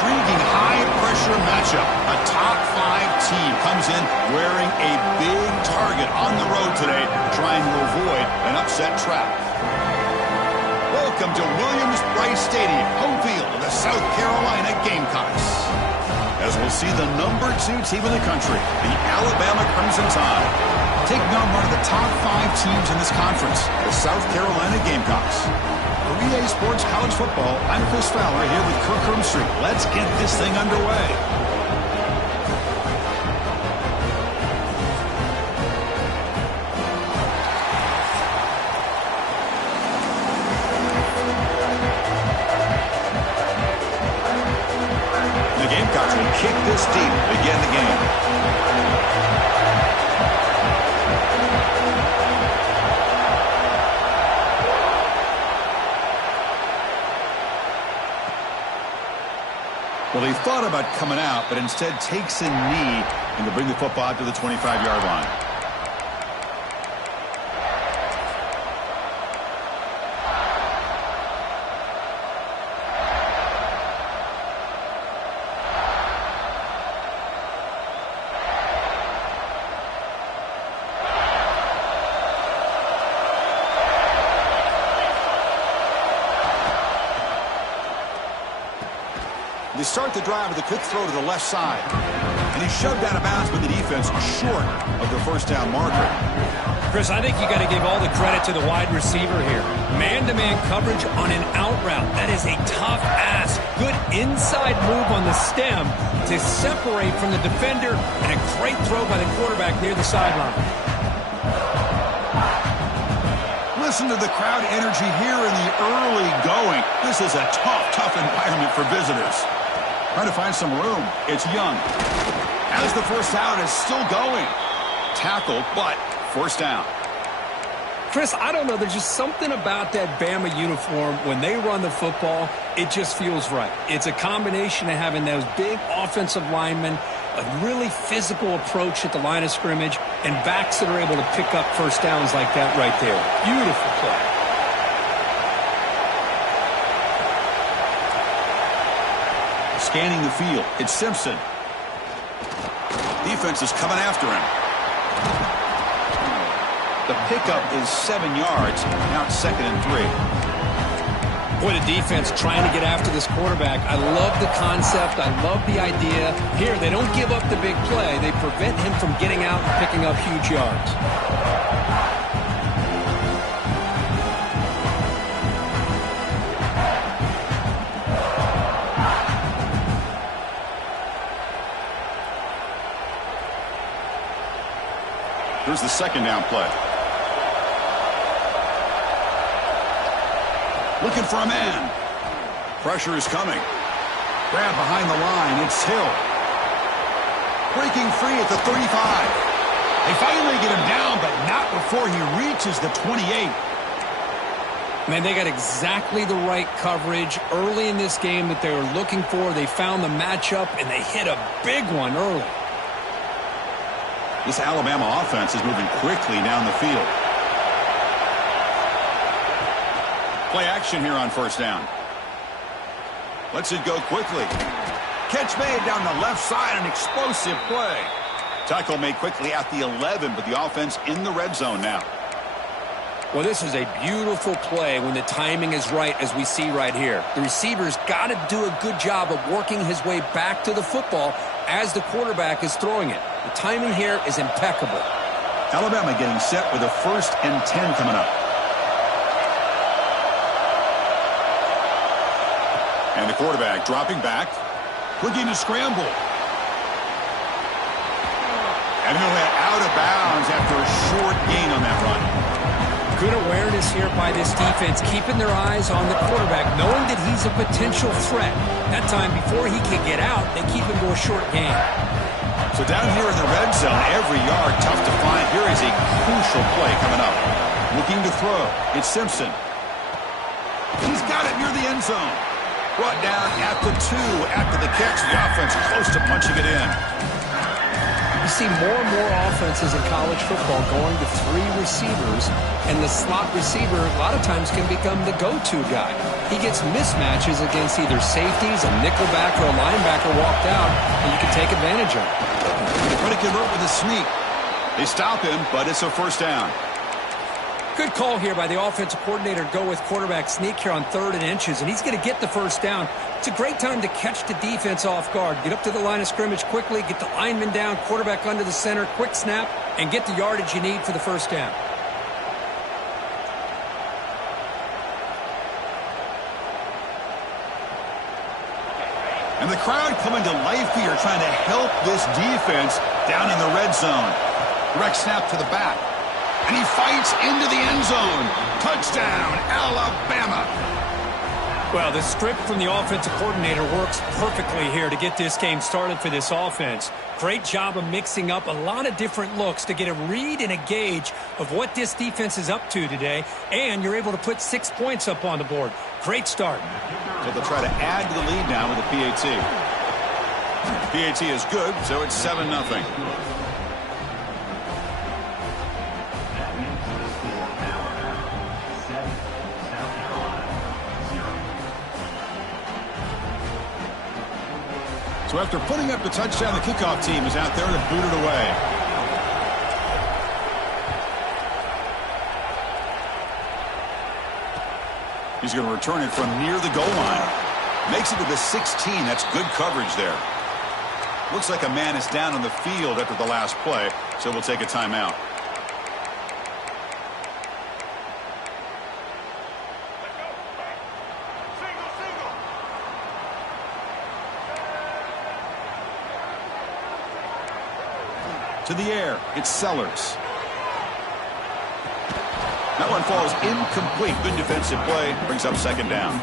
intriguing high-pressure matchup. A top-5 team comes in wearing a big target on the road today, trying to avoid an upset trap. Welcome to Williams-Brice Stadium, home field of the South Carolina Gamecocks. As we'll see the number 2 team in the country, the Alabama Crimson Tide, taking on one of the top 5 teams in this conference, the South Carolina Gamecocks. For EA Sports College Football, I'm Chris Fowler here with Kirk Herbstreit. Let's get this thing underway. The Gamecocks will kick this deep to begin the game. Well, he thought about coming out, but instead takes a knee and to bring the football out to the 25-yard line. They start the drive with a quick throw to the left side. And he's shoved out of bounds with the defense short of the first down marker. Chris, I think you got to give all the credit to the wide receiver here. Man-to-man coverage on an out route. That is a tough ask. Good inside move on the stem to separate from the defender, and a great throw by the quarterback near the sideline. Listen to the crowd energy here in the early going. This is a tough environment for visitors. Trying to find some room. It's Young. As the first down is still going. Tackle, but first down. Chris, I don't know. There's just something about that Bama uniform. When they run the football, it just feels right. It's a combination of having those big offensive linemen, a really physical approach at the line of scrimmage, and backs that are able to pick up first downs like that right there. Beautiful play. Scanning the field, it's Simpson. Defense is coming after him. The pickup is 7 yards. Now it's 2nd and 3. Boy, the defense trying to get after this quarterback. I love the concept. I love the idea. Here, they don't give up the big play. They prevent him from getting out and picking up huge yards. Here's the second down play. Looking for a man. Pressure is coming. Grab behind the line. It's Hill. Breaking free at the 35. They finally get him down, but not before he reaches the 28. Man, they got exactly the right coverage early in this game that they were looking for. They found the matchup, and they hit a big one early. This Alabama offense is moving quickly down the field. Play action here on first down. Lets it go quickly. Catch made down the left side, an explosive play. Tackle made quickly at the 11, but the offense in the red zone now. Well, this is a beautiful play when the timing is right, as we see right here. The receiver's got to do a good job of working his way back to the football as the quarterback is throwing it. The timing here is impeccable. Alabama getting set with a 1st and 10 coming up. And the quarterback dropping back, looking to scramble. And he'll head out of bounds after a short gain on that run. Good awareness here by this defense, keeping their eyes on the quarterback, knowing that he's a potential threat. That time, before he can get out, they keep him to a short gain. So down here in the red zone, every yard tough to find. Here is a crucial play coming up. Looking to throw. It's Simpson. He's got it near the end zone. Brought down at the 2 after the catch. The offense close to punching it in. You see more and more offenses in college football going to 3 receivers, and the slot receiver a lot of times can become the go-to guy. he gets mismatches against either safeties, a nickelback, or a linebacker walked out, and you can take advantage of it. Trying to convert with a sneak. They stop him, but it's a first down. Good call here by the offensive coordinator to go with quarterback sneak here on 3rd and inches, and he's going to get the first down. It's a great time to catch the defense off guard. Get up to the line of scrimmage quickly, get the lineman down, quarterback under the center, quick snap, and get the yardage you need for the first down. And the crowd coming to life here trying to help this defense down in the red zone. Direct snap to the back. And he fights into the end zone. Touchdown, Alabama. Well, the script from the offensive coordinator works perfectly here to get this game started for this offense. Great job of mixing up a lot of different looks to get a read and a gauge of what this defense is up to today. And you're able to put 6 points up on the board. Great start. So they'll try to add to the lead now with a PAT. PAT is good, so it's 7-0. So after putting up the touchdown, the kickoff team is out there to boot it away. He's going to return it from near the goal line. Makes it to the 16. That's good coverage there. Looks like a man is down on the field after the last play, so we'll take a timeout. To the air, it's Sellers. That one falls incomplete. Good defensive play. Brings up 2nd down.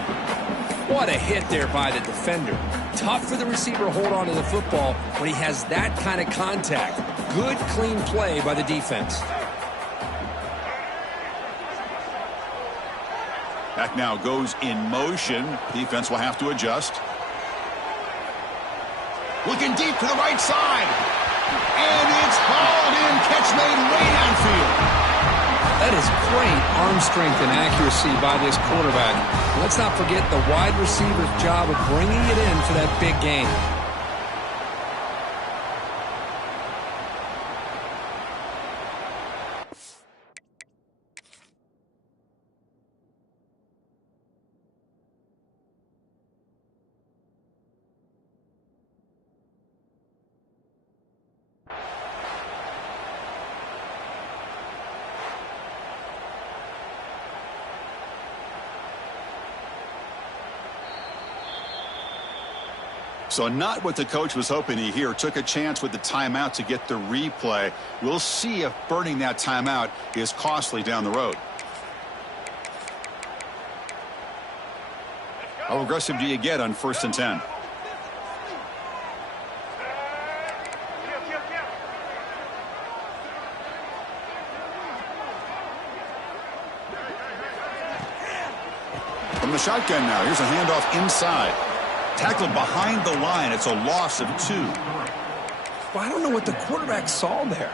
What a hit there by the defender. Tough for the receiver to hold on to the football when he has that kind of contact. Good, clean play by the defense. Back now goes in motion. Defense will have to adjust. Looking deep to the right side. And it's hauled in. Catch made way downfield. That is great arm strength and accuracy by this quarterback. Let's not forget the wide receiver's job of bringing it in for that big game. So not what the coach was hoping to hear. Took a chance with the timeout to get the replay. We'll see if burning that timeout is costly down the road. How aggressive do you get on 1st and 10? From the shotgun now. Here's a handoff inside. Tackled behind the line. It's a loss of 2. Well, I don't know what the quarterback saw there.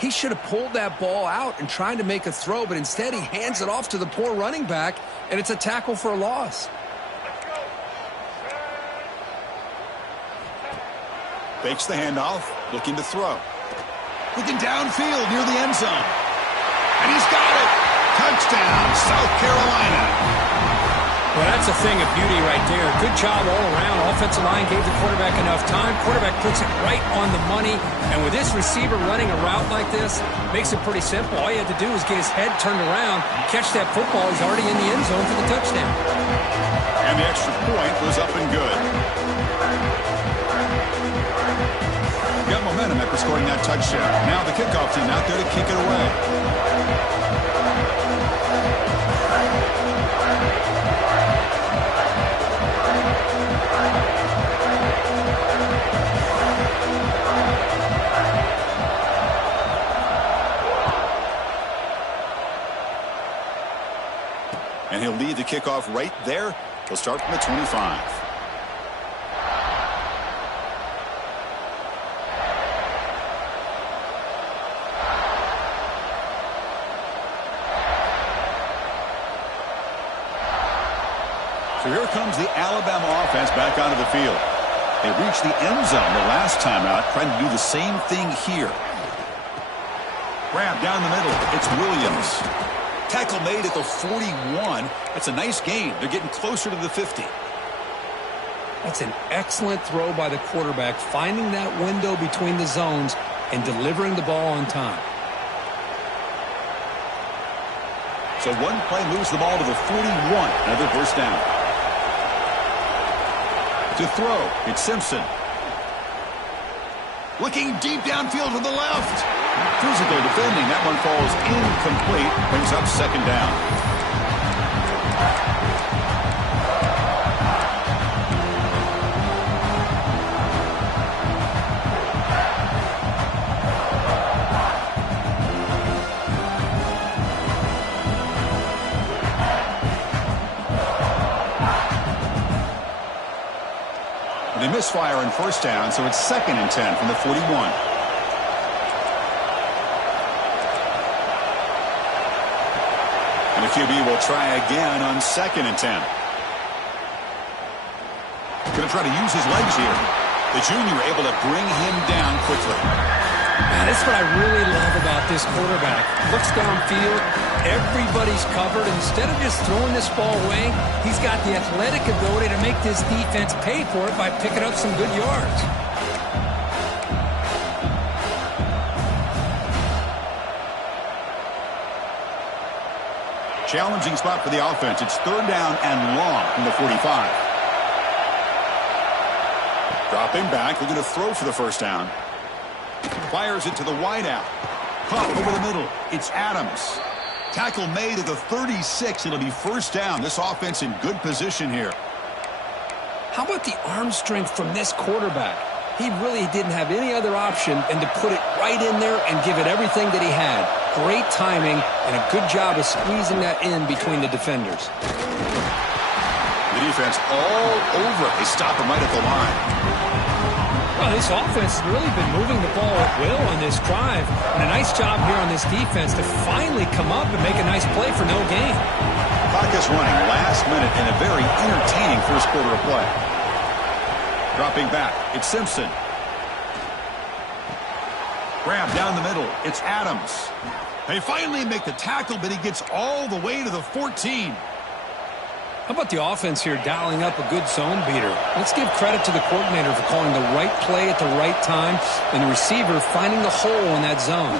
He should have pulled that ball out and tried to make a throw, but instead he hands it off to the poor running back, and it's a tackle for a loss. Fakes the handoff, looking to throw. Looking downfield near the end zone. And he's got it. Touchdown, South Carolina. Well, that's a thing of beauty right there. Good job all around. Offensive line gave the quarterback enough time. Quarterback puts it right on the money. And with this receiver running a route like this, makes it pretty simple. All you had to do was get his head turned around, catch that football. He's already in the end zone for the touchdown. And the extra point was up and good. Got momentum after scoring that touchdown. Now the kickoff team out there to kick it away. And he'll lead the kickoff right there. He'll start from the 25. So here comes the Alabama offense back onto the field. They reached the end zone the last time out, trying to do the same thing here. Grab down the middle. It's Williams. Tackle made at the 41. That's a nice gain. They're getting closer to the 50. That's an excellent throw by the quarterback, finding that window between the zones and delivering the ball on time. So one play moves the ball to the 41. Another first down. To throw, it's Simpson. Looking deep downfield to the left. Physical defending. That one falls incomplete. Brings up second down. They misfire in first down, so it's 2nd and 10 from the 41. And the QB will try again on 2nd and 10. Going to try to use his legs here. The junior able to bring him down quickly. Man, that's what I really love about this quarterback. Looks downfield, everybody's covered. Instead of just throwing this ball away, he's got the athletic ability to make this defense pay for it by picking up some good yards. Challenging spot for the offense. It's 3rd down and long from the 45. Dropping back. They're going to throw for the first down. Fires it to the wideout. Caught over the middle. It's Adams. Tackle made at the 36. It'll be first down. This offense in good position here. How about the arm strength from this quarterback? He really didn't have any other option than to put it right in there and give it everything that he had. Great timing and a good job of squeezing that in between the defenders. The defense all over it. They stop him right at the line. Well, this offense has really been moving the ball at will on this drive. And a nice job here on this defense to finally come up and make a nice play for no gain. Clock is running last minute in a very entertaining first quarter of play. Dropping back, it's Simpson. Grab down the middle, it's Adams. They finally make the tackle, but he gets all the way to the 14. How about the offense here dialing up a good zone beater? Let's give credit to the coordinator for calling the right play at the right time and the receiver finding the hole in that zone.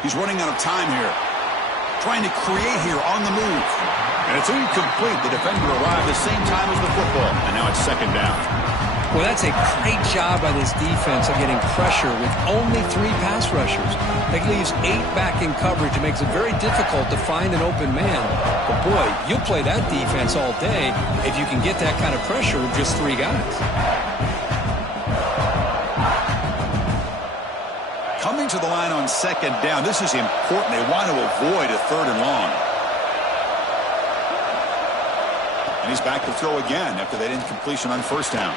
He's running out of time here. Trying to create here on the move. And it's incomplete. The defender arrived the same time as the football. And now it's 2nd down. Well, that's a great job by this defense of getting pressure with only 3 pass rushers. That leaves 8 back in coverage. It makes it very difficult to find an open man. But, boy, you'll play that defense all day if you can get that kind of pressure with just 3 guys. Coming to the line on 2nd down. This is important. They want to avoid a 3rd and long. And he's back to throw again after that incompletion on first down.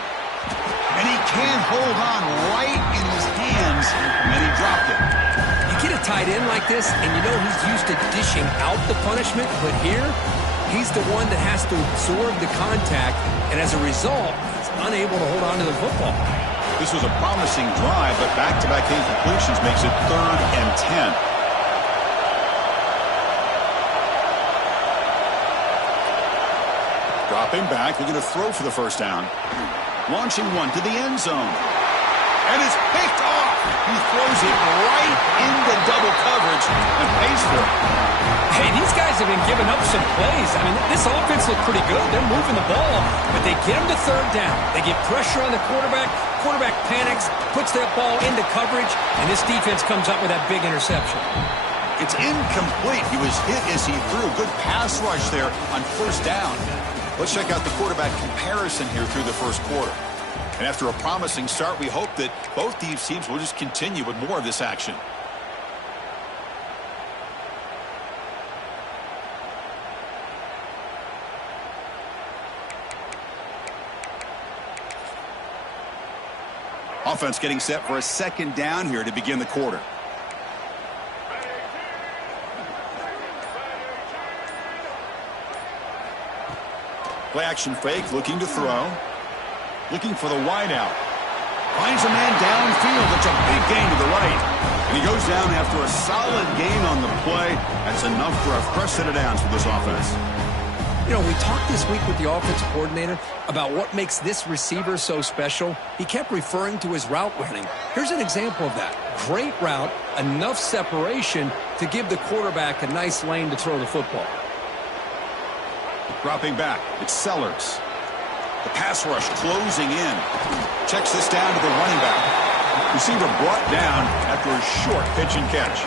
And he can't hold on right in his hands, and he dropped it. You get a tight end like this, and you know he's used to dishing out the punishment, but here, he's the one that has to absorb the contact, and as a result, he's unable to hold on to the football. This was a promising drive, but back-to-back incompletions makes it 3rd and 10. Dropping back, they're going to throw for the first down. Launching one to the end zone. And it's picked off. He throws it right into double coverage and pays for it. Hey, these guys have been giving up some plays. I mean, this offense looked pretty good. They're moving the ball, but they get him to 3rd down. They get pressure on the quarterback. Quarterback panics, puts that ball into coverage, and this defense comes up with that big interception. It's incomplete. He was hit as he threw a good pass rush there on first down. Let's check out the quarterback comparison here through the first quarter. And after a promising start, we hope that both these teams will just continue with more of this action. Offense getting set for a 2nd down here to begin the quarter. Play action fake, looking to throw. Looking for the wide out. Finds a man downfield. It's a big gain to the right. And he goes down after a solid gain on the play. That's enough for a fresh set of downs for this offense. You know, we talked this week with the offensive coordinator about what makes this receiver so special. He kept referring to his route running. Here's an example of that. Great route, enough separation to give the quarterback a nice lane to throw the football. Dropping back, it's Sellers. The pass rush closing in. Checks this down to the running back. Receiver brought down after a short pitch and catch.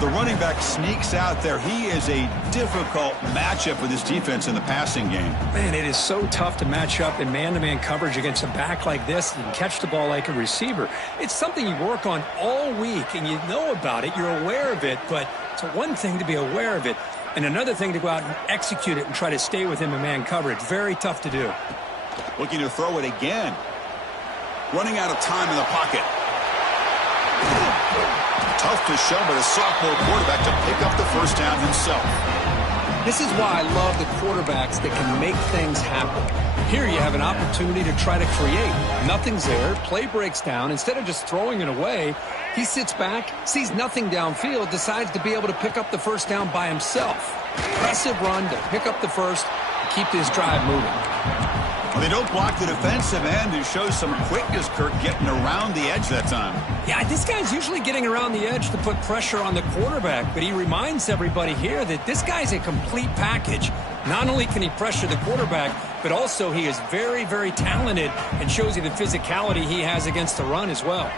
The running back sneaks out there. He is a difficult matchup for this defense in the passing game. Man, it is so tough to match up in man-to-man coverage against a back like this and catch the ball like a receiver. It's something you work on all week, and you know about it. You're aware of it, but it's one thing to be aware of it, and another thing to go out and execute it and try to stay with him in man coverage. Very tough to do. Looking to throw it again. Running out of time in the pocket. Tough to show, but a sophomore quarterback to pick up the first down himself. This is why I love the quarterbacks that can make things happen. Here you have an opportunity to try to create. Nothing's there. Play breaks down. Instead of just throwing it away, he sits back, sees nothing downfield, decides to be able to pick up the first down by himself. Impressive run to pick up the first and keep this drive moving. Well, they don't block the defensive end and show some quickness, Kirk, getting around the edge that time. Yeah, this guy's usually getting around the edge to put pressure on the quarterback, but he reminds everybody here that this guy's a complete package. Not only can he pressure the quarterback, but also he is very, very talented and shows you the physicality he has against the run as well.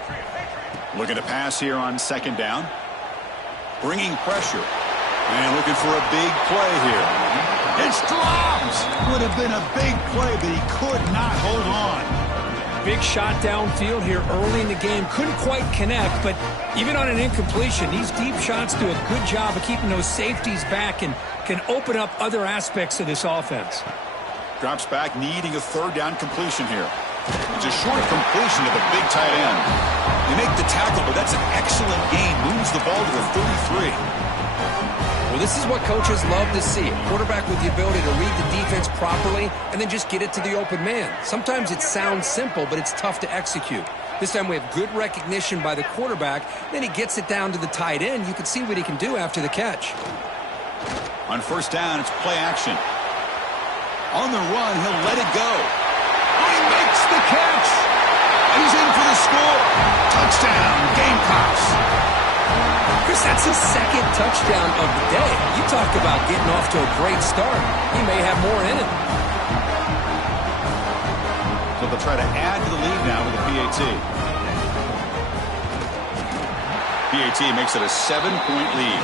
Looking to pass here on second down. Bringing pressure. And looking for a big play here. It's dropped! Would have been a big play, but he could not hold on. Big shot downfield here early in the game. Couldn't quite connect, but even on an incompletion, these deep shots do a good job of keeping those safeties back and can open up other aspects of this offense. Drops back, needing a third down completion here. It's a short completion to the big tight end. They make the tackle, but that's an excellent gain. Moves the ball to the 33. Well, this is what coaches love to see. A quarterback with the ability to read the defense properly and then just get it to the open man. Sometimes it sounds simple, but it's tough to execute. This time we have good recognition by the quarterback. Then he gets it down to the tight end. You can see what he can do after the catch. On first down, it's play action. On the run, he'll let it go. He makes the catch. And he's in for the score. Touchdown, Gamecocks. Chris, that's his second touchdown of the day. You talk about getting off to a great start. He may have more in it. So they'll try to add to the lead now with the PAT. PAT makes it a 7-point lead.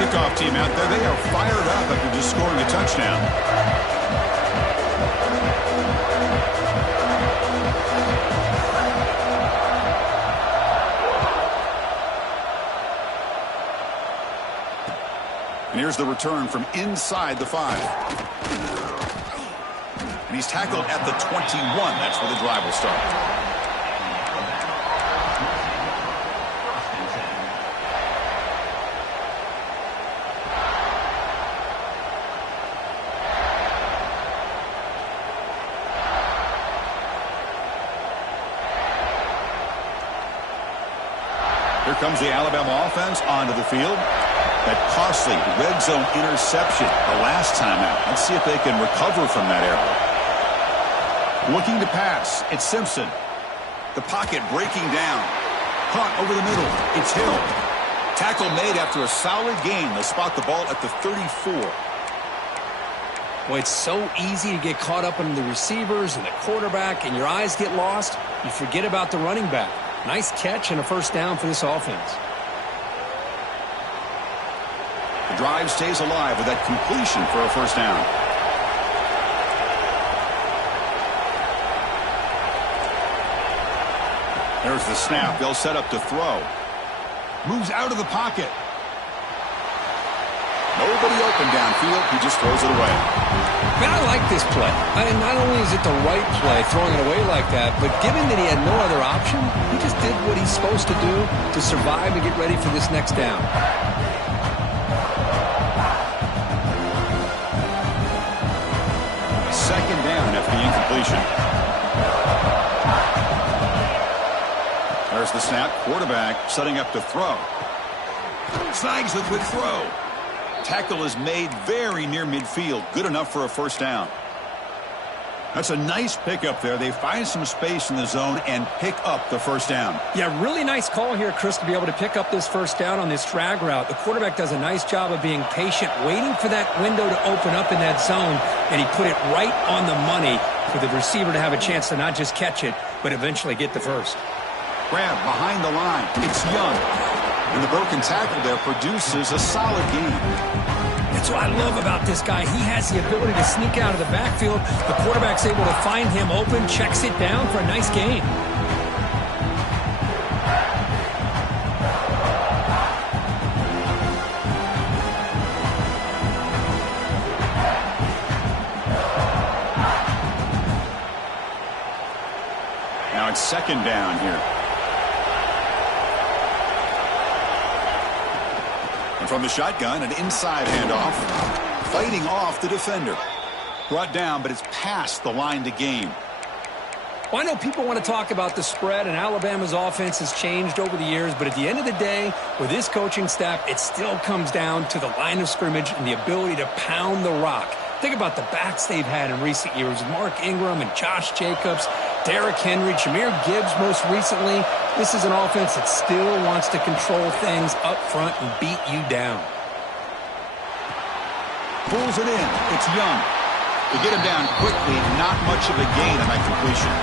Kickoff team out there. They are fired up after just scoring a touchdown. And here's the return from inside the 5. And he's tackled at the 21. That's where the drive will start. Here comes the Alabama offense onto the field. That costly red zone interception the last time out. Let's see if they can recover from that error. Looking to pass. It's Simpson. The pocket breaking down. Caught over the middle. It's Hill. Tackle made after a solid gain. They'll spot the ball at the 34. Well, it's so easy to get caught up in the receivers and the quarterback, and your eyes get lost. You forget about the running back. Nice catch and a first down for this offense. The drive stays alive with that completion for a first down. There's the snap. They'll set up to throw. Moves out of the pocket. No nobody open downfield. He just throws it away. Man, I like this play. Not only is it the right play, throwing it away like that, but given that he had no other option, he just did what he's supposed to do to survive and get ready for this next down. Second down after the incompletion. There's the snap. Quarterback setting up to throw. Snags the quick throw. Tackle is made very near midfield. Good enough for a first down. That's a nice pickup there. They find some space in the zone and pick up the first down. Yeah, really nice call here, Chris, to be able to pick up this first down on this drag route. The quarterback does a nice job of being patient, waiting for that window to open up in that zone, and he put it right on the money for the receiver to have a chance to not just catch it, but eventually get the first. Grab behind the line. It's Young. And the broken tackle there produces a solid gain. That's what I love about this guy. He has the ability to sneak out of the backfield. The quarterback's able to find him open, checks it down for a nice gain. Now it's second down here. From the shotgun, an inside handoff. Fighting off the defender. Brought down, but it's past the line to gain. Well, I know people want to talk about the spread, and Alabama's offense has changed over the years, but at the end of the day, with this coaching staff, it still comes down to the line of scrimmage and the ability to pound the rock. Think about the backs they've had in recent years. Mark Ingram and Josh Jacobs, Derrick Henry, Jahmyr Gibbs most recently. This is an offense that still wants to control things up front and beat you down. Pulls it in. It's Young. To get him down quickly, not much of a gain on that completion.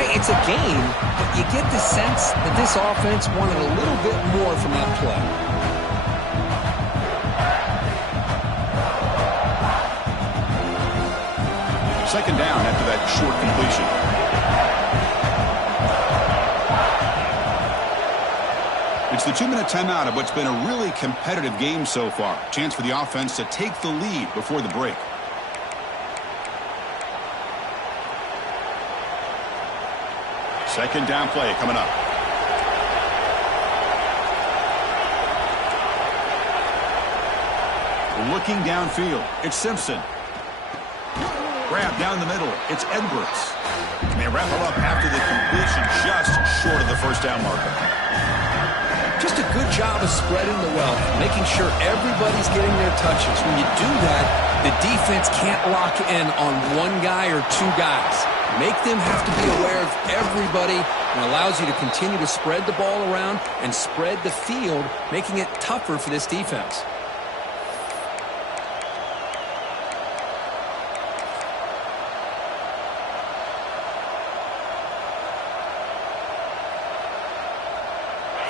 Hey, it's a gain, but you get the sense that this offense wanted a little bit more from that play. Second down after that short completion. It's the 2-minute timeout of what's been a really competitive game so far. Chance for the offense to take the lead before the break. Second down play coming up. Looking downfield. It's Simpson. Grab down the middle. It's Edwards. And they wrap it up after the completion, just short of the first down marker. Just a good job of spreading the wealth, making sure everybody's getting their touches. When you do that, the defense can't lock in on one guy or two guys. Make them have to be aware of everybody, and allows you to continue to spread the ball around and spread the field, making it tougher for this defense.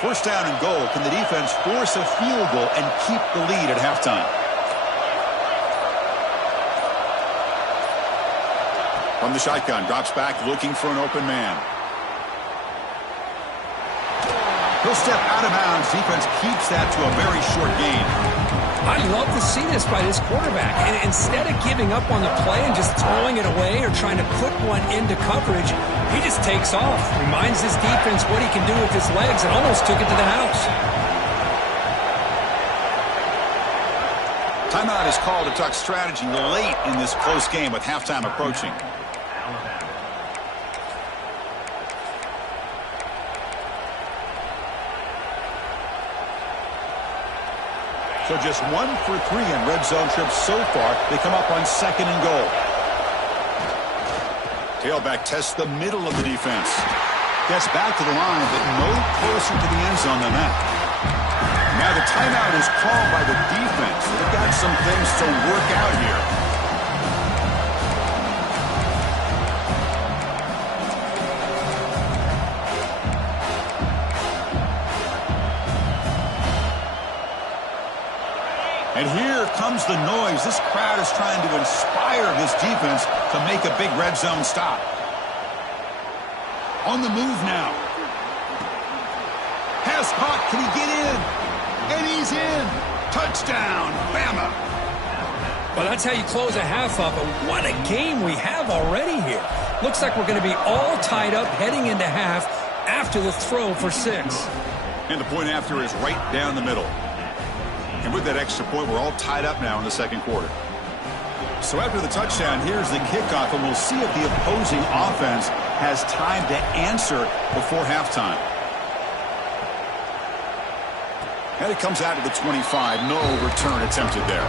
First down and goal. Can the defense force a field goal and keep the lead at halftime? From the shotgun, drops back looking for an open man. He'll step out of bounds. Defense keeps that to a very short gain. I love to see this by this quarterback. And instead of giving up on the play and just throwing it away or trying to put one into coverage, he just takes off, reminds his defense what he can do with his legs, and almost took it to the house. Timeout is called to talk strategy late in this close game with halftime approaching. So just 1 for 3 in red zone trips so far. They come up on second and goal. Tailback tests the middle of the defense. Gets back to the line, but no closer to the end zone than that. Now the timeout is called by the defense. They've got some things to work out here. And here comes the noise. This crowd is trying to inspire this defense to make a big red zone stop. On the move now. Pass caught. Can he get in? And he's in. Touchdown, Bama. Well, that's how you close a half up, but what a game we have already here. Looks like we're going to be all tied up heading into half after the throw for 6. And the point after is right down the middle. And with that extra point, we're all tied up now in the second quarter. So after the touchdown, here's the kickoff, and we'll see if the opposing offense has time to answer before halftime. And it comes out to the 25. No return attempted there.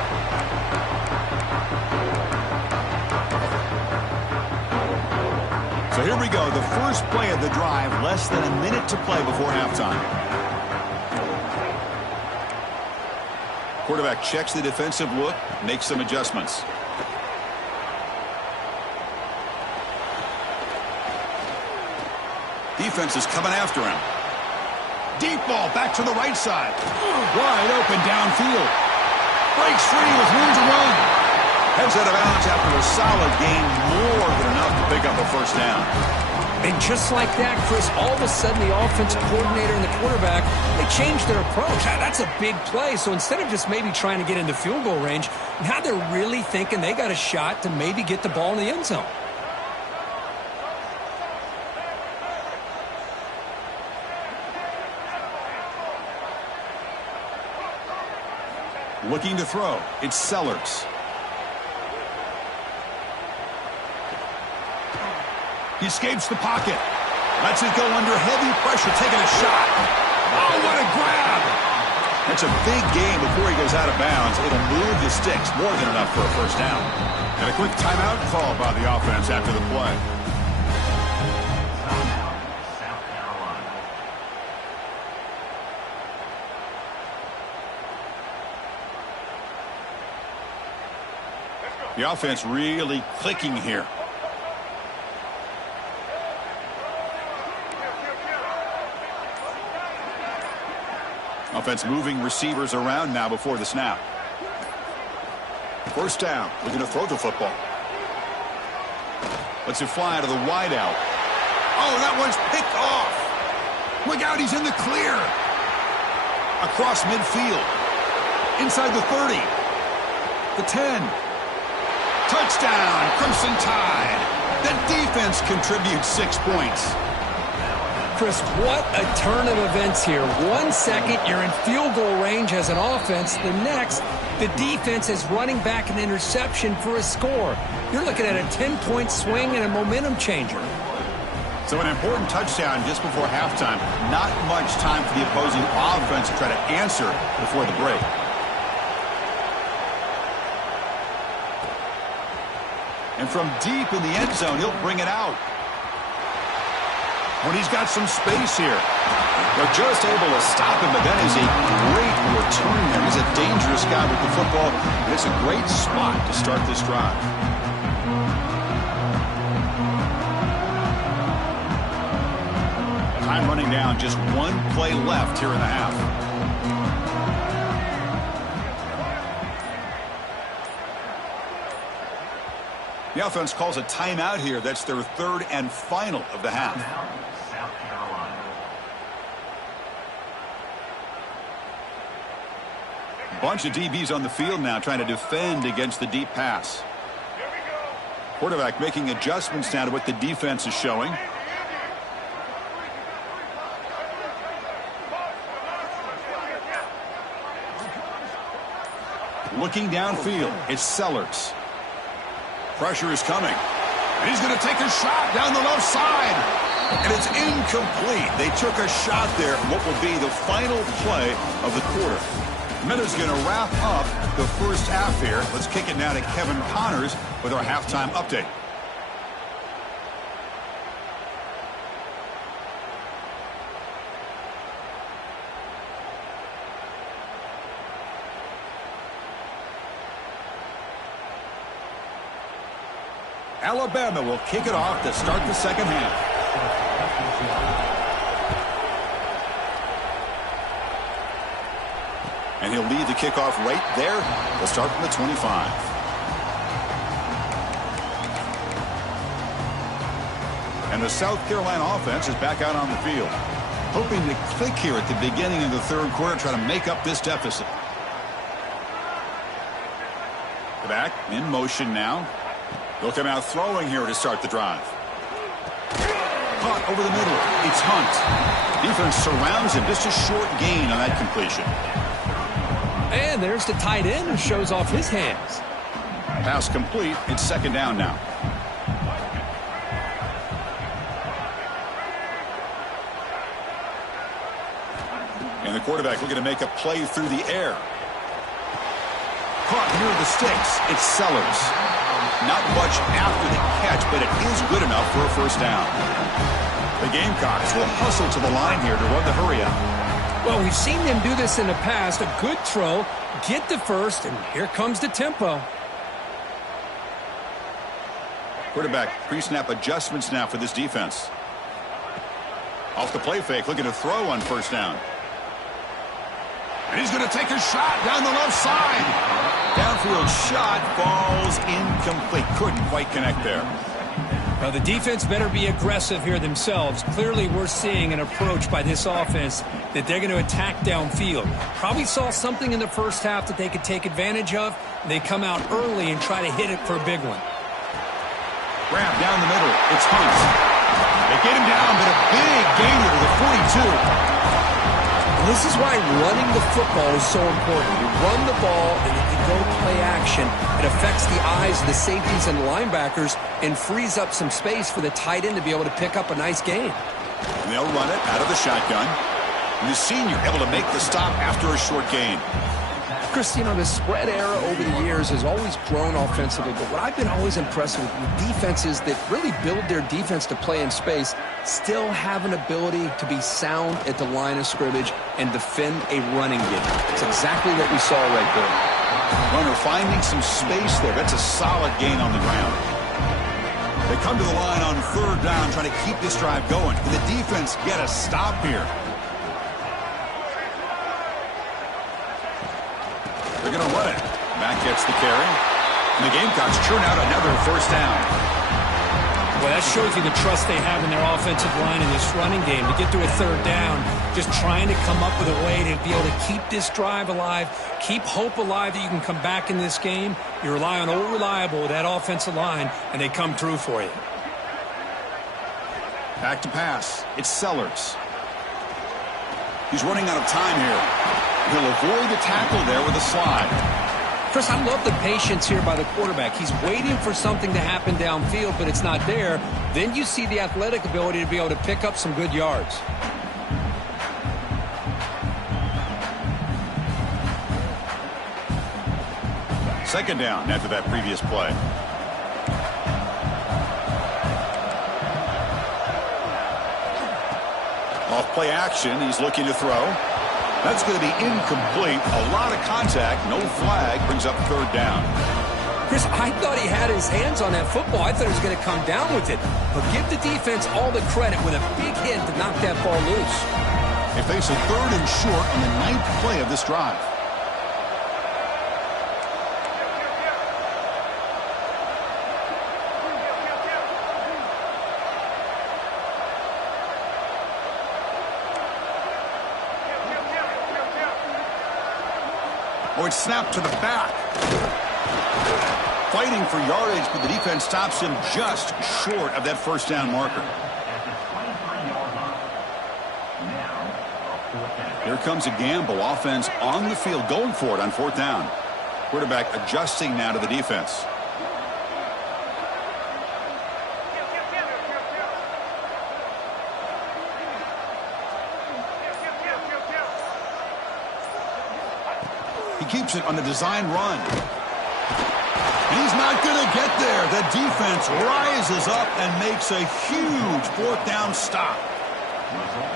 So here we go, the first play of the drive, less than a minute to play before halftime. Quarterback checks the defensive look, makes some adjustments. Defense is coming after him. Deep ball back to the right side. Wide open downfield. Breaks free with room to run. Heads out of bounds after a solid gain, more than enough to pick up a first down. And just like that, Chris, all of a sudden the offensive coordinator and the quarterback, they changed their approach. That's a big play. So instead of just maybe trying to get into field goal range, now they're really thinking they got a shot to maybe get the ball in the end zone. Looking to throw. It's Sellers. He escapes the pocket. Lets it go under heavy pressure, taking a shot. Oh, what a grab! That's a big gain before he goes out of bounds. It'll move the sticks, more than enough for a first down. And a quick timeout call by the offense after the play. The offense really clicking here. Offense moving receivers around now before the snap. First down. Looking to throw the football. Lets it fly to the wideout. Oh, that one's picked off. Look out, he's in the clear. Across midfield. Inside the 30. The 10. Touchdown, Crimson Tide. The defense contributes 6 points. Chris, what a turn of events here. 1 second, you're in field goal range as an offense. The next, the defense is running back an interception for a score. You're looking at a 10-point swing and a momentum changer. So an important touchdown just before halftime. Not much time for the opposing offense to try to answer before the break. And from deep in the end zone, he'll bring it out. When he's got some space here. They're just able to stop him, but that is a great return there. He's a dangerous guy with the football, and it's a great spot to start this drive. Time running down, just one play left here in the half. The offense calls a timeout here. That's their third and final of the half. Bunch of DBs on the field now trying to defend against the deep pass. Quarterback making adjustments now to what the defense is showing. Looking downfield, it's Sellers. Pressure is coming. And he's going to take a shot down the left side. And it's incomplete. They took a shot there. What will be the final play of the quarter. Minute's going to wrap up the first half here. Let's kick it now to Kevin Connors with our halftime update. Alabama will kick it off to start the second half. And he'll lead the kickoff right there. They'll start from the 25. And the South Carolina offense is back out on the field. Hoping to click here at the beginning of the third quarter, try to make up this deficit. Back in motion now. They'll come out throwing here to start the drive. Caught over the middle. It's Hunt. Defense surrounds him. Just a short gain on that completion. And there's the tight end who shows off his hands. Pass complete. It's second down now. And the quarterback looking to make a play through the air. Caught near the sticks. It's Sellers. Not much after the catch, but it is good enough for a first down. The Gamecocks will hustle to the line here to run the hurry up. Well, we've seen them do this in the past. A good throw, get the first, and here comes the tempo. Quarterback pre-snap adjustments now for this defense. Off the play fake, looking to throw on first down. And he's going to take a shot down the left side. Downfield shot falls incomplete. Couldn't quite connect there. Well, the defense better be aggressive here themselves. Clearly, we're seeing an approach by this offense that they're going to attack downfield. Probably saw something in the first half that they could take advantage of. They come out early and try to hit it for a big one. Grab down the middle. It's Hunt. They get him down, but a big gainer to the 42. This is why running the football is so important. You run the ball, and if you go play action, it affects the eyes of the safeties and linebackers and frees up some space for the tight end to be able to pick up a nice gain. And they'll run it out of the shotgun. And the senior able to make the stop after a short gain. Chris, you know, the spread era over the years has always grown offensively, but what I've been always impressed with defenses that really build their defense to play in space still have an ability to be sound at the line of scrimmage and defend a running game. It's exactly what we saw right there. Runner finding some space there. That's a solid gain on the ground. They come to the line on third down, trying to keep this drive going. Can the defense get a stop here? They're going to run it. Mack gets the carry. And the Gamecocks churn out another first down. Well, that shows you the trust they have in their offensive line in this running game. To get to a third down, just trying to come up with a way to be able to keep this drive alive, keep hope alive that you can come back in this game. You rely on old reliable, that offensive line, and they come through for you. Back to pass. It's Sellers. He's running out of time here. He'll avoid the tackle there with a slide. Chris, I love the patience here by the quarterback. He's waiting for something to happen downfield, but it's not there. Then you see the athletic ability to be able to pick up some good yards. Second down after that previous play. Off play action, he's looking to throw. That's going to be incomplete. A lot of contact. No flag. Brings up third down. Chris, I thought he had his hands on that football. I thought he was going to come down with it. But give the defense all the credit with a big hit to knock that ball loose. They face a third and short on the 9th play of this drive. It's snapped to the back. Fighting for yardage, but the defense stops him just short of that first down marker. Here comes a gamble. Offense on the field, going for it on fourth down. Quarterback adjusting now to the defense. Keeps it on the design run. He's not going to get there. The defense rises up and makes a huge fourth down stop.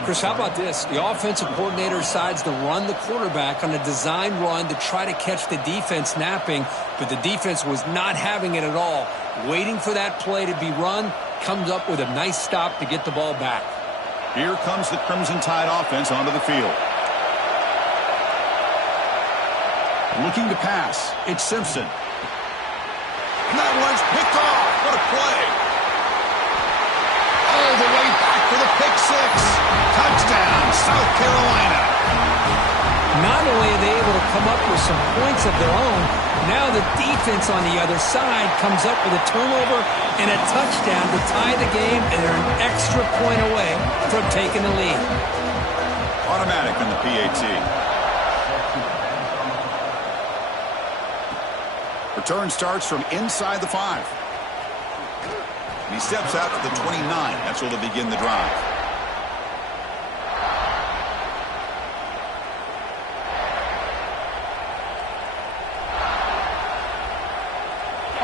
Chris, how about this? The offensive coordinator decides to run the quarterback on a design run to try to catch the defense napping, but the defense was not having it at all. Waiting for that play to be run, comes up with a nice stop to get the ball back. Here comes the Crimson Tide offense onto the field. Looking to pass. It's Simpson. And that one's picked off. What a play. All the way back for the pick six. Touchdown, South Carolina. Not only are they able to come up with some points of their own, Now the defense on the other side comes up with a turnover and a touchdown to tie the game, and they're an extra point away from taking the lead. Automatic in the PAT. Return starts from inside the 5. He steps out to the 29. That's where they'll begin the drive.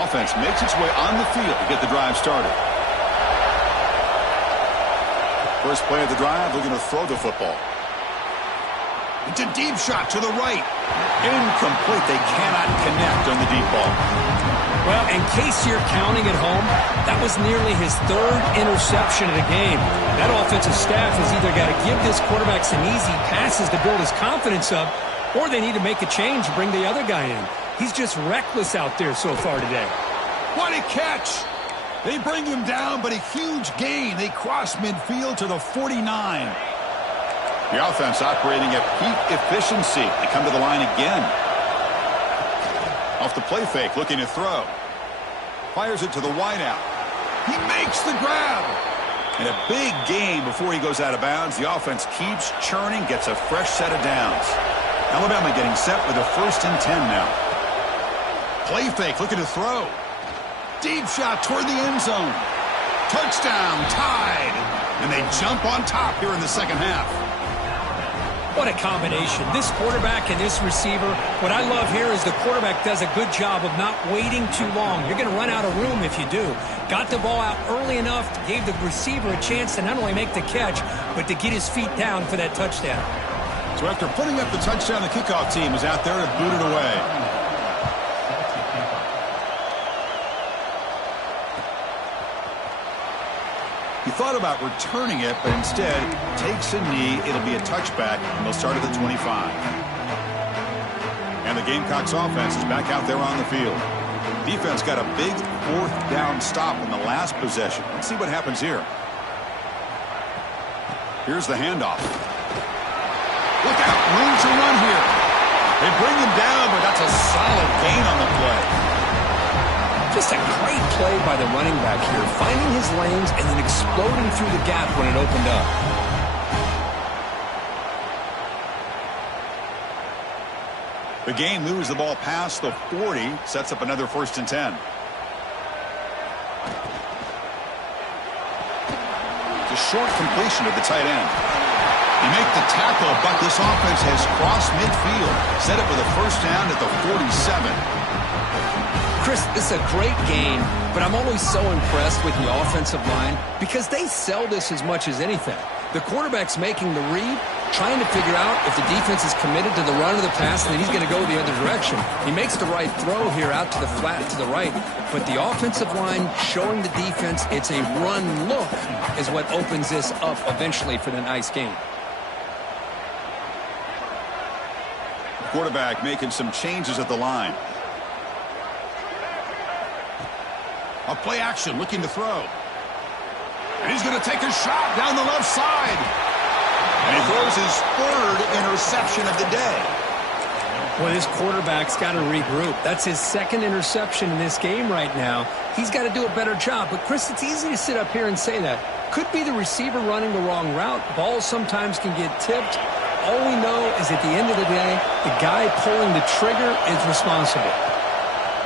Offense makes its way on the field to get the drive started. First play of the drive, looking to throw the football. It's a deep shot to the right. Incomplete. They cannot connect on the deep ball. Well, in case you're counting at home, that was nearly his 3rd interception of the game. That offensive staff has either got to give this quarterback some easy passes to build his confidence up, or they need to make a change and bring the other guy in. He's just reckless out there so far today. What a catch! They bring him down, but a huge gain. They cross midfield to the 49. The offense operating at peak efficiency. They come to the line again. Off the play fake, looking to throw. Fires it to the wideout. He makes the grab. And a big gain before he goes out of bounds. The offense keeps churning, gets a fresh set of downs. Alabama getting set with a 1st and 10 now. Play fake, looking to throw. Deep shot toward the end zone. Touchdown, tied. And they jump on top here in the second half. What a combination. This quarterback and this receiver. What I love here is the quarterback does a good job of not waiting too long. You're going to run out of room if you do. Got the ball out early enough, gave the receiver a chance to not only make the catch, but to get his feet down for that touchdown. So after putting up the touchdown, the kickoff team is out there to boot it away. He thought about returning it, but instead takes a knee. It'll be a touchback, and they'll start at the 25. And the Gamecocks offense is back out there on the field. Defense got a big 4th down stop in the last possession. Let's see what happens here. Here's the handoff. Look out, room to run here. They bring him down, but that's a solid gain on the play. Just a great play by the running back here, finding his lanes and then exploding through the gap when it opened up. The game moves the ball past the 40, sets up another 1st and 10. It's a short completion of the tight end. They make the tackle, but this offense has crossed midfield, set up with a 1st down at the 47. Chris, this is a great game, but I'm always so impressed with the offensive line because they sell this as much as anything. The quarterback's making the read, trying to figure out if the defense is committed to the run or the pass, and then he's going to go the other direction. He makes the right throw here out to the flat to the right, but the offensive line showing the defense it's a run look is what opens this up eventually for the nice game. Quarterback making some changes at the line. A play action, looking to throw. And he's going to take a shot down the left side. And he throws his 3rd interception of the day. Well, this quarterback's got to regroup. That's his 2nd interception in this game right now. He's got to do a better job. But, Chris, it's easy to sit up here and say that. Could be the receiver running the wrong route. Balls sometimes can get tipped. All we know is at the end of the day, the guy pulling the trigger is responsible.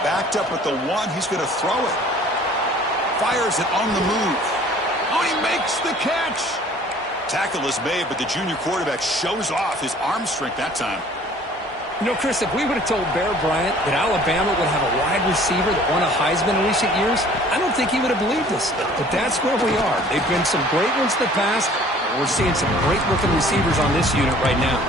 Backed up with the 1, he's going to throw it. Fires it on the move. Oh, he makes the catch. Tackle is made, but the junior quarterback shows off his arm strength that time. You know, Chris, if we would have told Bear Bryant that Alabama would have a wide receiver that won a Heisman in recent years, I don't think he would have believed us. But that's where we are. They've been some great ones in the past. We're seeing some great-looking receivers on this unit right now.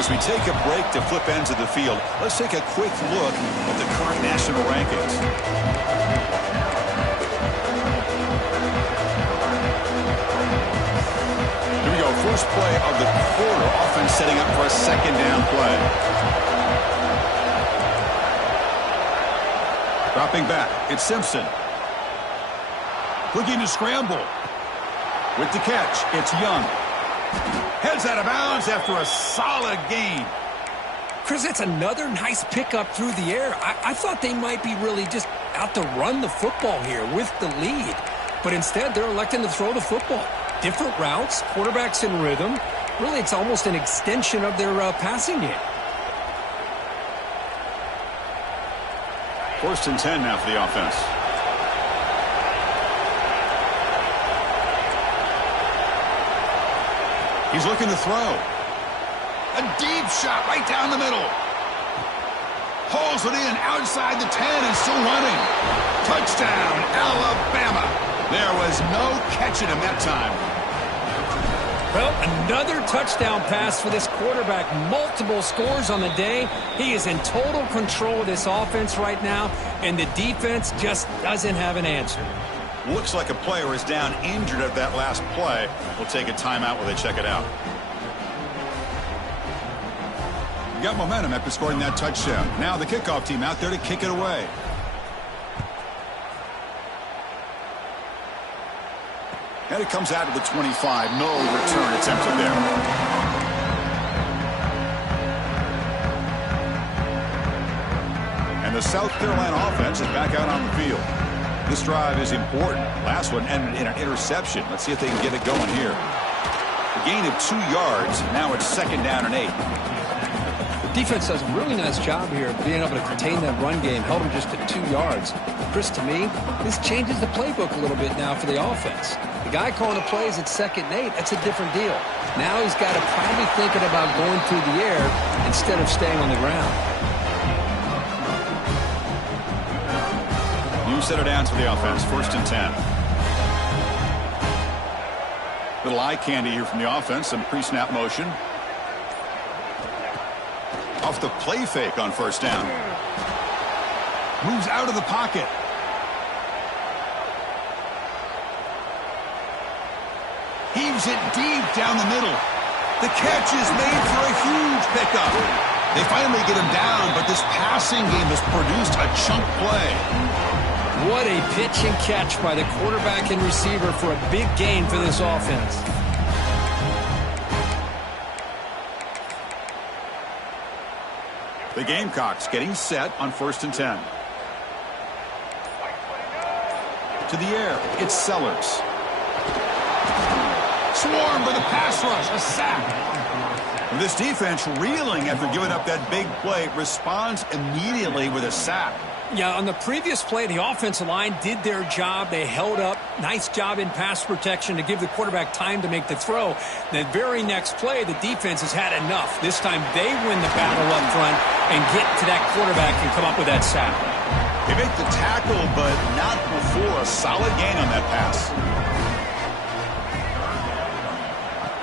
As we take a break to flip ends of the field, let's take a quick look at the current national rankings. Here we go, first play of the quarter, offense setting up for a 2nd down play. Dropping back, it's Simpson. Looking to scramble. With the catch, it's Young. Heads out of bounds after a solid gain. Chris, that's another nice pickup through the air. I thought they might be really just out to run the football here with the lead. But instead, they're electing to throw the football. Different routes, quarterbacks in rhythm. Really, it's almost an extension of their passing game. 1st and 10 now for the offense. He's looking to throw. A deep shot right down the middle. Hauls it in outside the 10 and still running. Touchdown, Alabama. There was no catching him that time. Well, another touchdown pass for this quarterback. Multiple scores on the day. He is in total control of this offense right now, and the defense just doesn't have an answer. Looks like a player is down injured at that last play. We'll take a timeout while they check it out. You got momentum after scoring that touchdown. Now the kickoff team out there to kick it away. And it comes out to the 25. No return attempted there. And the South Carolina offense is back out on the field. This drive is important. Last one ended in an interception. Let's see if they can get it going here. A gain of 2 yards. Now it's 2nd down and 8. Defense does a really nice job here of being able to contain that run game, held them just to 2 yards. Chris, to me, this changes the playbook a little bit now for the offense. The guy calling the plays at 2nd and 8, that's a different deal. Now he's got to probably thinking about going through the air instead of staying on the ground. New set of downs for the offense, 1st and 10. Little eye candy here from the offense, some pre-snap motion. Off the play fake on 1st down. Moves out of the pocket. Heaves it deep down the middle. The catch is made for a huge pickup. They finally get him down, but this passing game has produced a chunk play. What a pitch and catch by the quarterback and receiver for a big gain for this offense. The Gamecocks getting set on 1st and 10. To the air, it's Sellers. Swarmed by the pass rush, a sack. This defense reeling after giving up that big play, responds immediately with a sack. Yeah, on the previous play, the offensive line did their job. They held up. Nice job in pass protection to give the quarterback time to make the throw. The very next play, the defense has had enough. This time they win the battle up front and get to that quarterback and come up with that sack. They make the tackle, but not before a solid gain on that pass.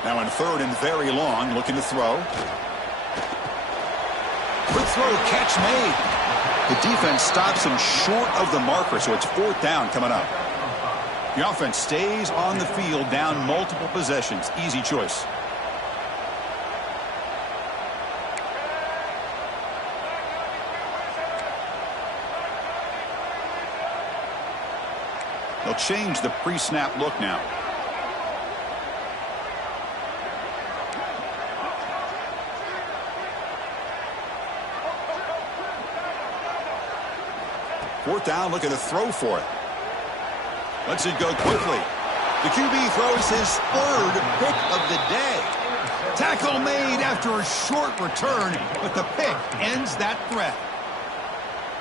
Now in 3rd and very long, looking to throw. Quick throw, catch made. The defense stops him short of the marker, so it's 4th down coming up. The offense stays on the field, down multiple possessions. Easy choice. They'll change the pre-snap look now. Fourth down, looking to throw for it. Lets it go quickly. The QB throws his 3rd pick of the day. Tackle made after a short return, but the pick ends that threat.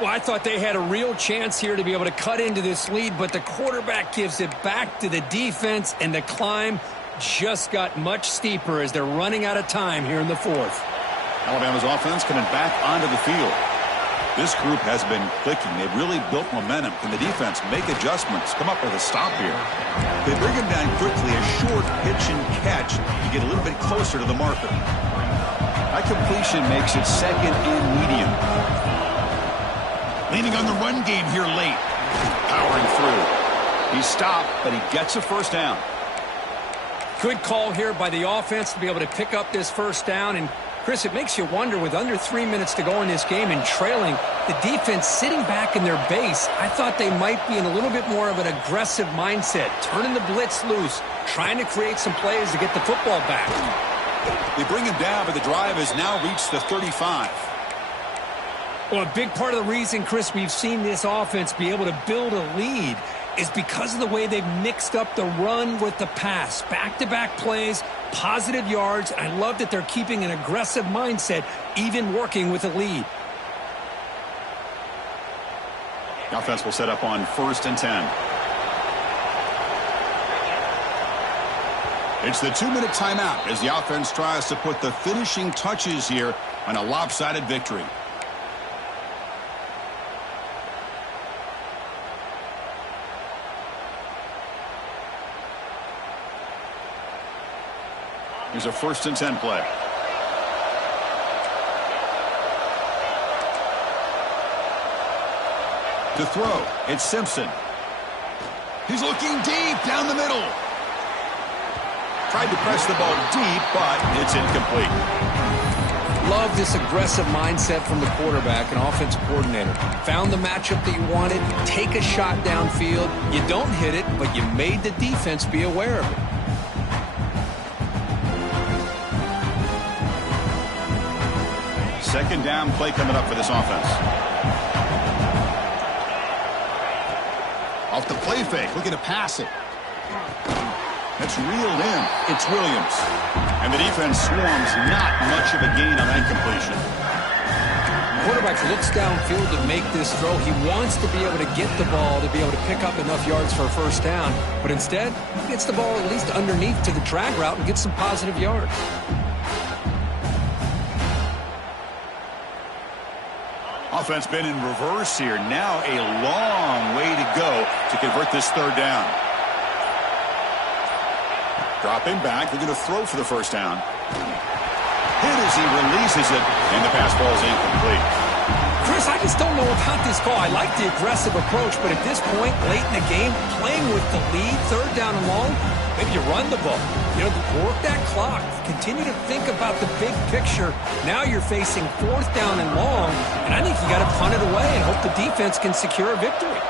Well, I thought they had a real chance here to be able to cut into this lead, but the quarterback gives it back to the defense, and the climb just got much steeper as they're running out of time here in the 4th. Alabama's offense coming back onto the field. This group has been clicking. They've really built momentum. Can the defense make adjustments? Come up with a stop here. They bring him down quickly. A short pitch and catch to get a little bit closer to the marker. That completion makes it 2nd and medium. Leaning on the run game here late. Powering through. He's stopped, but he gets a 1st down. Good call here by the offense to be able to pick up this 1st down and Chris, it makes you wonder, with under 3 minutes to go in this game and trailing, the defense sitting back in their base, I thought they might be in a little bit more of an aggressive mindset, turning the blitz loose, trying to create some plays to get the football back. They bring him down, but the drive has now reached the 35. Well, a big part of the reason, Chris, we've seen this offense be able to build a lead is because of the way they've mixed up the run with the pass. Back-to-back plays, positive yards. I love that they're keeping an aggressive mindset, even working with a lead. The offense will set up on 1st and 10. It's the 2-minute timeout as the offense tries to put the finishing touches here on a lopsided victory. Here's a 1st and 10 play. To throw, it's Simpson. He's looking deep down the middle. Tried to press the ball deep, but it's incomplete. Love this aggressive mindset from the quarterback and offensive coordinator. Found the matchup that you wanted, take a shot downfield. You don't hit it, but you made the defense be aware of it. Second down play coming up for this offense. Off the play fake, looking to pass it. That's reeled in. It's Williams. And the defense swarms, not much of a gain on that completion. Quarterback looks downfield to make this throw. He wants to be able to get the ball to be able to pick up enough yards for a first down. But instead, he gets the ball at least underneath to the drag route and gets some positive yards. Offense been in reverse here. Now a long way to go to convert this 3rd down. Dropping back, they're going to throw for the first down. Hit as he releases it, and the pass ball is incomplete. Chris, I just don't know about this call. I like the aggressive approach, but at this point, late in the game, playing with the lead, 3rd down and long, maybe you run the ball. You know, work that clock. Continue to think about the big picture. Now you're facing 4th down and long, and I think you got to punt it away and hope the defense can secure a victory.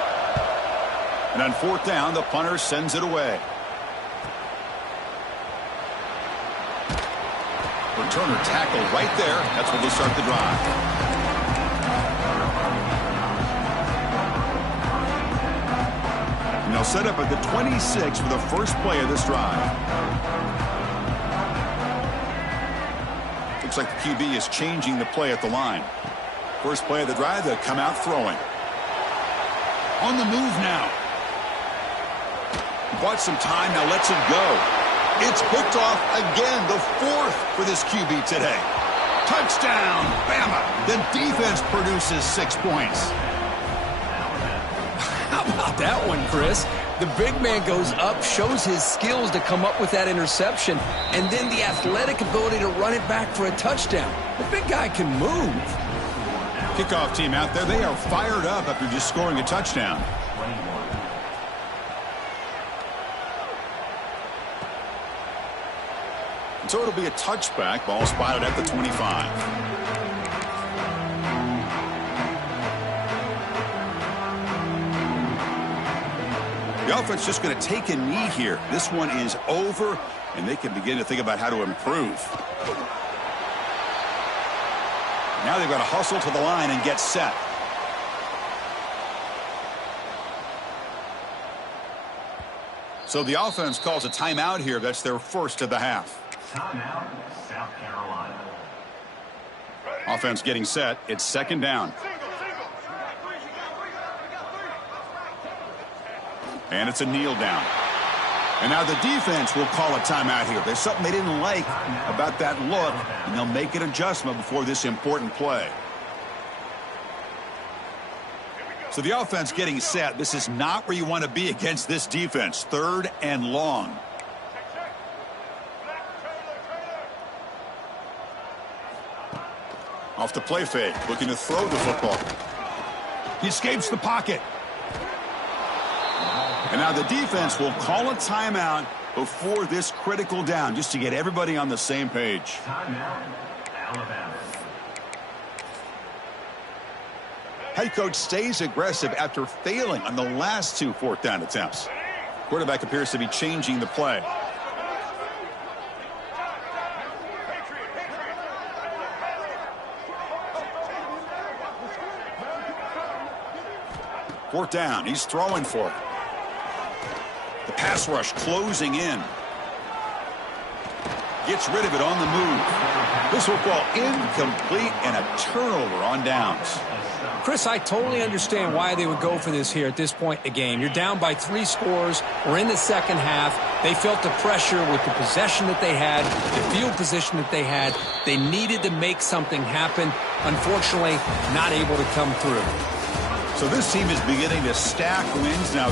And on 4th down, the punter sends it away. Returner tackled right there. That's where they start the drive. And they'll set up at the 26 for the first play of this drive. Looks like the QB is changing the play at the line. First play of the drive, they'll come out throwing. On the move now. Bought some time, now lets it go. It's picked off again, the 4th for this QB today. Touchdown, Bama. The defense produces 6 points. How about that one, Chris? The big man goes up, shows his skills to come up with that interception, and then the athletic ability to run it back for a touchdown. The big guy can move. Kickoff team out there, they are fired up after just scoring a touchdown. So it'll be a touchback. Ball spotted at the 25. The offense just going to take a knee here. This one is over, and they can begin to think about how to improve. Now they've got to hustle to the line and get set. So the offense calls a timeout here. That's their first of the half. Timeout, South Carolina. Offense getting set. It's 2nd down. And it's a kneel down. And now the defense will call a timeout here. There's something they didn't like about that look, and they'll make an adjustment before this important play. So the offense getting set. This is not where you want to be against this defense. 3rd and long. Off the play fake, looking to throw the football. He escapes the pocket. And now the defense will call a timeout before this critical down, just to get everybody on the same page. Timeout, Alabama. Head coach stays aggressive after failing on the last 2 fourth down attempts. Quarterback appears to be changing the play. Fourth down, he's throwing for it. The pass rush closing in. Gets rid of it on the move. This will fall incomplete and a turnover on downs. Chris, I totally understand why they would go for this here at this point in the game. You're down by 3 scores. We're in the second half. They felt the pressure with the possession that they had, the field position that they had. They needed to make something happen. Unfortunately, not able to come through. So this team is beginning to stack wins now.